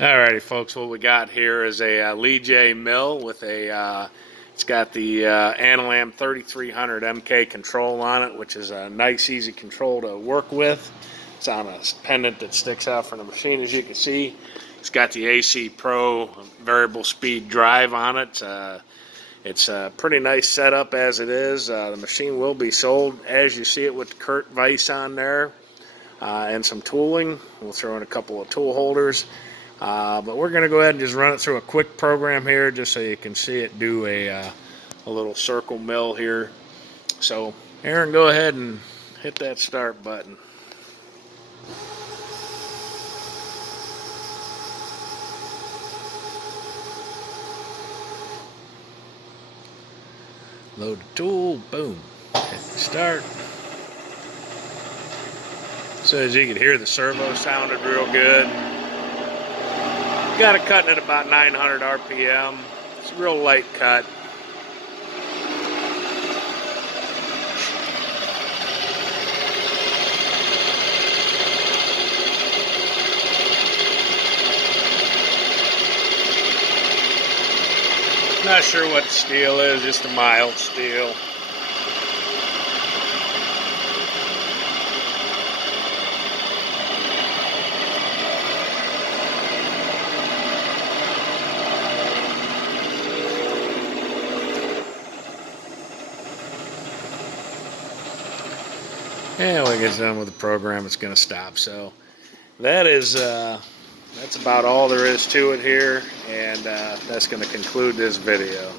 Alrighty, folks, what we got here is a LeeJay mill with a, it's got the Anilam 3300 MK control on it, which is a nice, easy control to work with. It's on a pendant that sticks out from the machine, as you can see. It's got the AC Pro variable speed drive on it. It's a pretty nice setup as it is. The machine will be sold as you see it with the Kurt vise on there and some tooling. We'll throw in a couple of tool holders. But we're going to go ahead and just run it through a quick program here just so you can see it do a little circle mill here. So Aaron, go ahead and hit that start button. Load the tool, boom, hit start. So as you can hear, the servo sounded real good. Got it cutting at about 900 RPM. It's a real light cut. Not sure what the steel is, just a mild steel. And when it gets done with the program, it's going to stop. So that is that's about all there is to it here, and that's going to conclude this video.